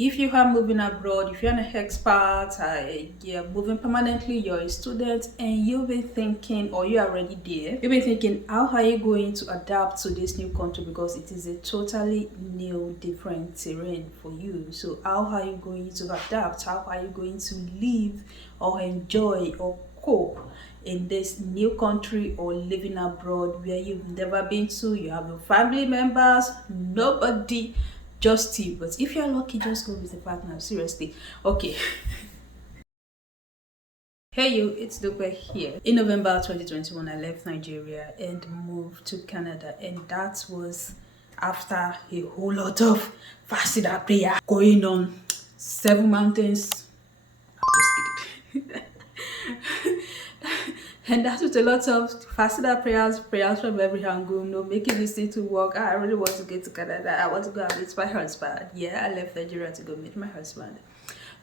if you are moving abroad, if you're an expat, you're moving permanently, you're a student, and you've been thinking, or you're already there, you've been thinking, how are you going to adapt to this new country, because it is a totally new, different terrain for you. So how are you going to adapt? How are you going to live or enjoy or cope in this new country, or living abroad where you've never been to? You have no family members, nobody, just you. But if you're lucky, just go with a partner, seriously. Okay. Hey you, it's Dupe here. In November 2021, I left Nigeria and moved to Canada, and that was after a whole lot of fasting and prayer going on 7 mountains. Just kidding. And that's with a lot of fasting and prayers from every angle, making this thing to work. I really want to get to Canada. I want to go and meet my husband. Yeah, I left Nigeria to go meet my husband,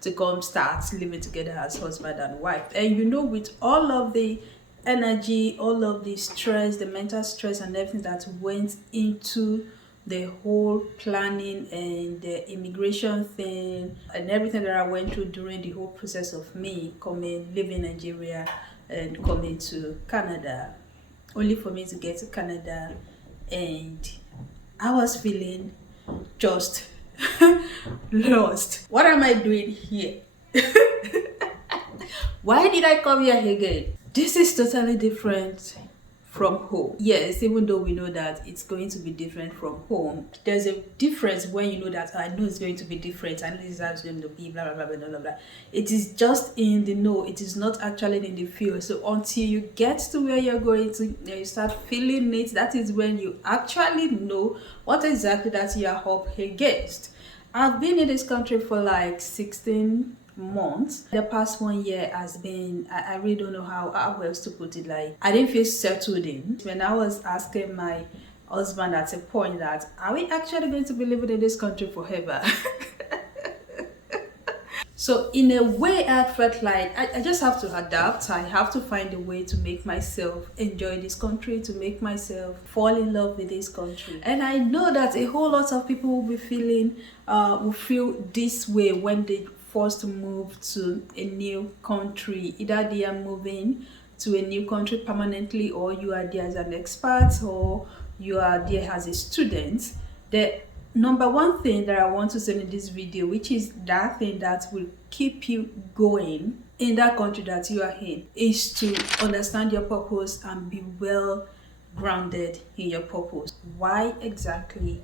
to come start living together as husband and wife. And with all of the energy, all of the stress, the mental stress and everything that went into the whole planning and the immigration thing and everything that I went through during the whole process of me coming, living in Nigeria and coming to Canada, only for me to get to Canada, and I was feeling just lost. What am I doing here? Why did I come here again? This is totally different from home. Yes, even though we know that it's going to be different from home, there's a difference when you know that I know it's going to be different. I know this is going to be blah blah blah blah blah blah. It is just in the know. It is not actually in the feel. So until you get to where you're going to, you start feeling it. That is when you actually know what exactly that you are up against. I've been in this country for like 16 months. The past 1 year has been, I really don't know how else to put it. Like, I didn't feel settled in. When I was asking my husband at a point that, are we actually going to be living in this country forever? So in a way, I felt like I just have to adapt. I have to find a way to make myself enjoy this country, to make myself fall in love with this country. And I know that a whole lot of people will feel this way when they forced to move to a new country. Either they are moving to a new country permanently, or you are there as an expat, or you are there as a student. The number one thing that I want to say in this video, which is that thing that will keep you going in that country that you are in, is to understand your purpose and be well grounded in your purpose. Why exactly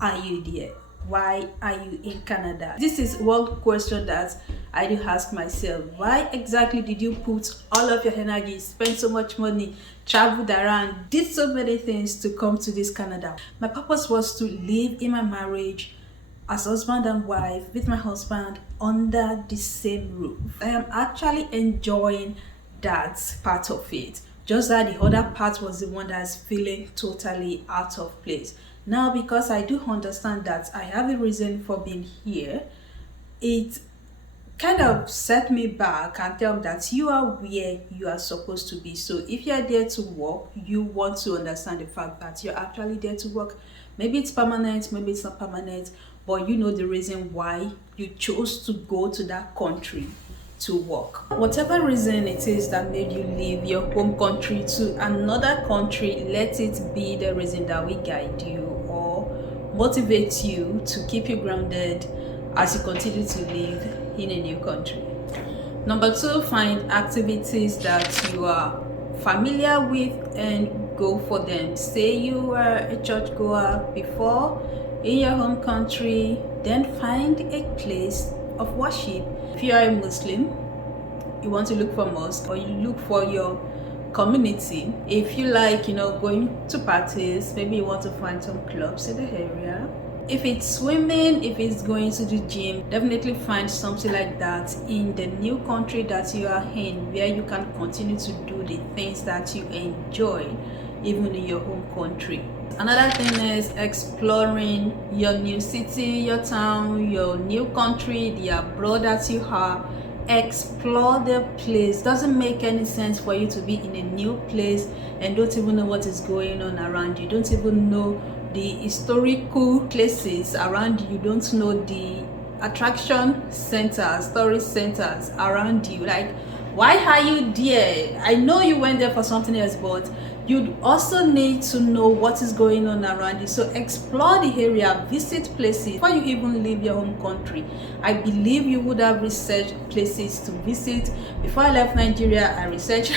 are you there? Why are you in Canada? This is one question that I do ask myself. Why exactly did you put all of your energy, spend so much money, traveled around, did so many things to come to this Canada? My purpose was to live in my marriage as husband and wife with my husband under the same roof. I am actually enjoying that part of it. Just that the other part was the one that's feeling totally out of place. Now, because I do understand that I have a reason for being here, it kind of set me back and tell me that you are where you are supposed to be. So if you're there to work, you want to understand the fact that you're actually there to work. Maybe it's permanent, maybe it's not permanent, but you know the reason why you chose to go to that country to work. Whatever reason it is that made you leave your home country to another country, let it be the reason that will guide you or motivate you to keep you grounded as you continue to live in a new country. Number two, find activities that you are familiar with and go for them. Say you were a church goer before in your home country, then find a place of worship. If you are a Muslim, you want to look for mosque, or you look for your community. If you like, going to parties, maybe you want to find some clubs in the area. If it's swimming, if it's going to the gym, definitely find something like that in the new country that you are in, where you can continue to do the things that you enjoy even in your home country. Another thing is exploring your new city, your town, your new country, the abroad that you are. Explore the place. Doesn't make any sense for you to be in a new place and don't even know what is going on around you. Don't even know the historical places around you. Don't know the attraction centers, tourist centers around you. Like, why are you there? I know you went there for something else, but you also need to know what is going on around you. So explore the area, visit places before you even leave your home country. I believe you would have researched places to visit. Before I left Nigeria, I researched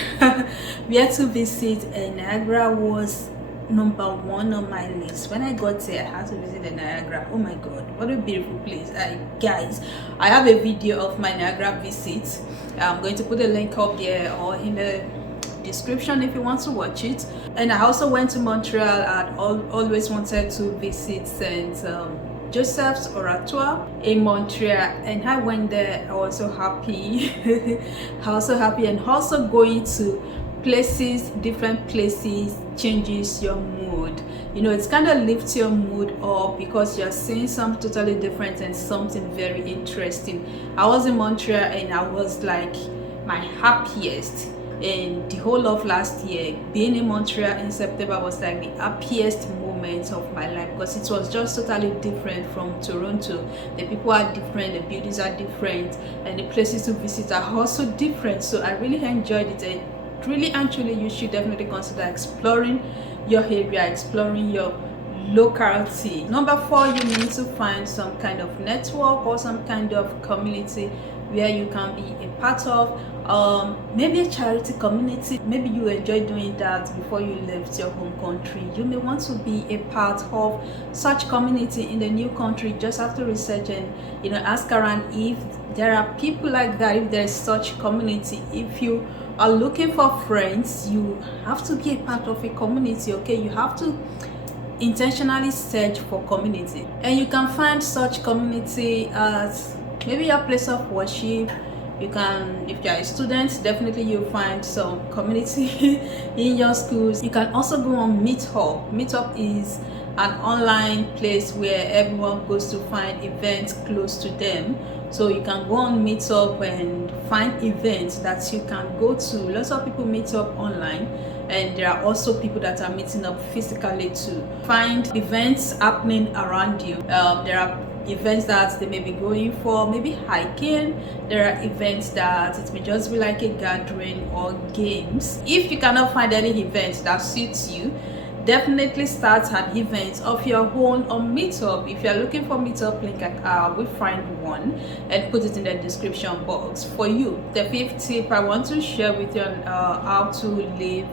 where to visit, and Niagara was number one on my list. When I got there, I had to visit the Niagara. Oh my god, what a beautiful place. Guys, I have a video of my Niagara visit. I'm going to put a link up there or in the description if you want to watch it. And I also went to Montreal. I'd always wanted to visit St. Joseph's Oratoire in Montreal, and I went there. I was so happy. I was so happy. And also going to places, different places changes your mood. You know, it's kind of lifts your mood up because you're seeing something totally different and something very interesting. I was in Montreal and I was like my happiest in the whole of last year. Being in Montreal in September was like the happiest moment of my life because it was just totally different from Toronto. The people are different, the buildings are different, and the places to visit are also different. So I really enjoyed it, and really and truly you should definitely consider exploring your area, exploring your locality. Number 4, you need to find some kind of network or some kind of community where you can be a part of. Maybe a charity community. Maybe you enjoy doing that before you left your home country. You may want to be a part of such community in the new country. Just have to research and, you know, ask around if there are people like that, if there is such community. If you are looking for friends, you have to be a part of a community. Okay, you have to intentionally search for community, and you can find such community as maybe your place of worship. You can, if you're a student, definitely you'll find some community in your schools. You can also go on Meetup. Meetup is an online place where everyone goes to find events close to them. So you can go on Meetup and find events that you can go to. Lots of people meet up online, and there are also people that are meeting up physically to find events happening around you. There are events that they may be going for, maybe hiking. There are events that it may just be like a gathering or games. If you cannot find any events that suits you, definitely start an event of your own on Meetup. If you're looking for Meetup link, I will find one and put it in the description box for you. The 5th tip I want to share with you on how to live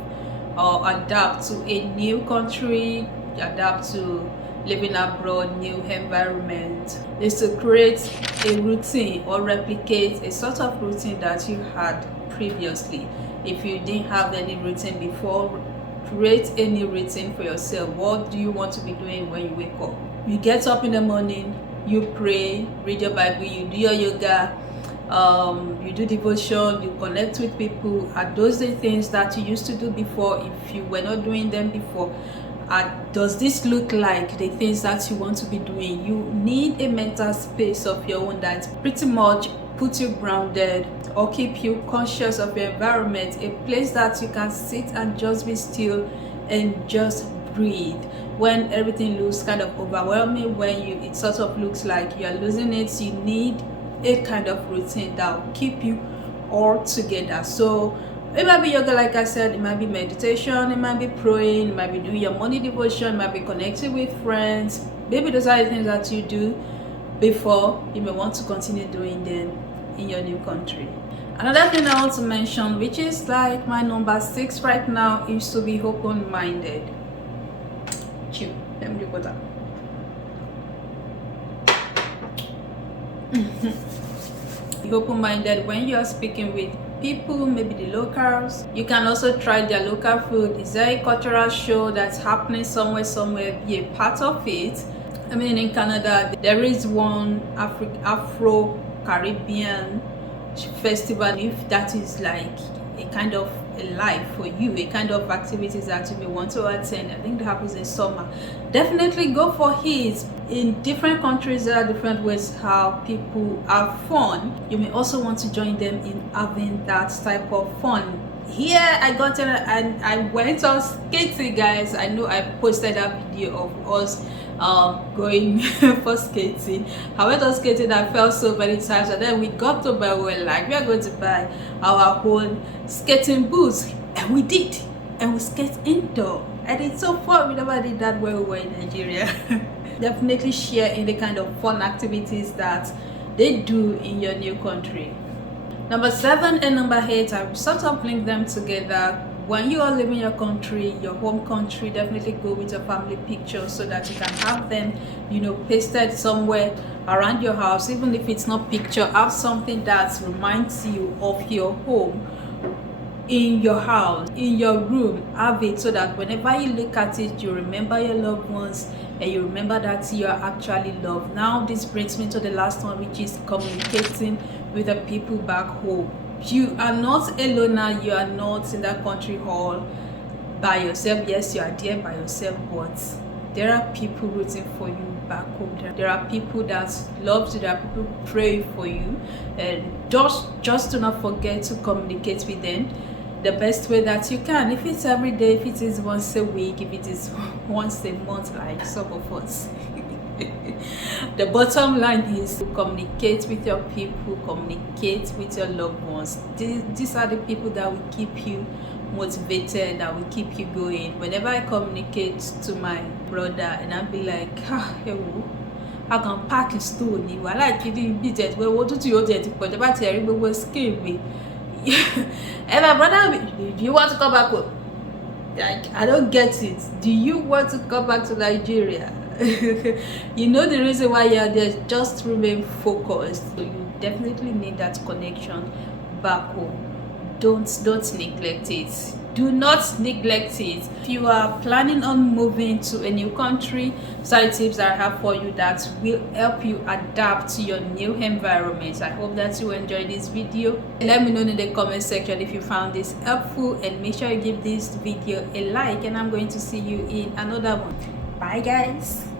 or adapt to a new country, adapt to living abroad, new environment, is to create a routine or replicate a sort of routine that you had previously. If you didn't have any routine before, create a new routine for yourself. What do you want to be doing when you wake up? You get up in the morning, you pray, read your Bible, you do your yoga, you do devotion, you connect with people. Are those the things that you used to do before? If you were not doing them before, does this look like the things that you want to be doing? You need a mental space of your own that pretty much put you grounded or keep you conscious of your environment, a place that you can sit and just be still and just breathe. When everything looks kind of overwhelming, when it sort of looks like you're losing it, you need a kind of routine that will keep you all together. So it might be yoga, like I said, it might be meditation, it might be praying, it might be doing your morning devotion, it might be connecting with friends. Maybe those are the things that you do before. You may want to continue doing them in your new country. Another thing I want to mention, which is like my number 6 right now, is to be open-minded. Let me do that. Be open-minded when you are speaking with people, maybe the locals. You can also try their local food. Is there a cultural show that's happening somewhere? Be a part of it. I mean, in Canada, there is one Afro-Caribbean festival. If that is like a kind of a life for you, a kind of activities that you may want to attend, I think that happens in summer. Definitely go for it. In different countries, there are different ways how people have fun. You may also want to join them in having that type of fun. Here I got in and I went on skating, guys. I know I posted that video of us going for skating. I went on skating, I fell so many times, and then we got to buy, we were like, we are going to buy our own skating boots, and we did, and we skate indoor, and it's so fun. We never did that when we were in Nigeria. Definitely share in the kind of fun activities that they do in your new country. Number 7 and number 8, I sort of link them together. When you are leaving your country, your home country, definitely go with your family pictures so that you can have them, pasted somewhere around your house. Even if it's not picture, have something that reminds you of your home in your house, in your room. Have it so that whenever you look at it, you remember your loved ones and you remember that you are actually loved. Now this brings me to the last one, which is communicating with the people back home. You are not alone now. You are not in that country hall by yourself. Yes, you are there by yourself, but there are people rooting for you back home. There are people that love you. There are people praying for you, and just do not forget to communicate with them the best way that you can. If it's every day, if it is once a week, if it is once a month, like some of us. The bottom line is to communicate with your people, communicate with your loved ones. These are the people that will keep you motivated, that will keep you going. Whenever I communicate to my brother and I'll be like, hey, I can pack a stone. I like it be that well, what do you do? But about everybody will scare me. And my brother, do you want to come back home? Like, I don't get it. Do you want to come back to Nigeria? You know the reason why you're there. Just remain focused. So you definitely need that connection back home. Don't neglect it. Do not neglect it. If you are planning on moving to a new country, some tips that I have for you that will help you adapt to your new environment. I hope that you enjoyed this video. Let me know in the comment section if you found this helpful, and make sure you give this video a like, and I'm going to see you in another one. Bye guys.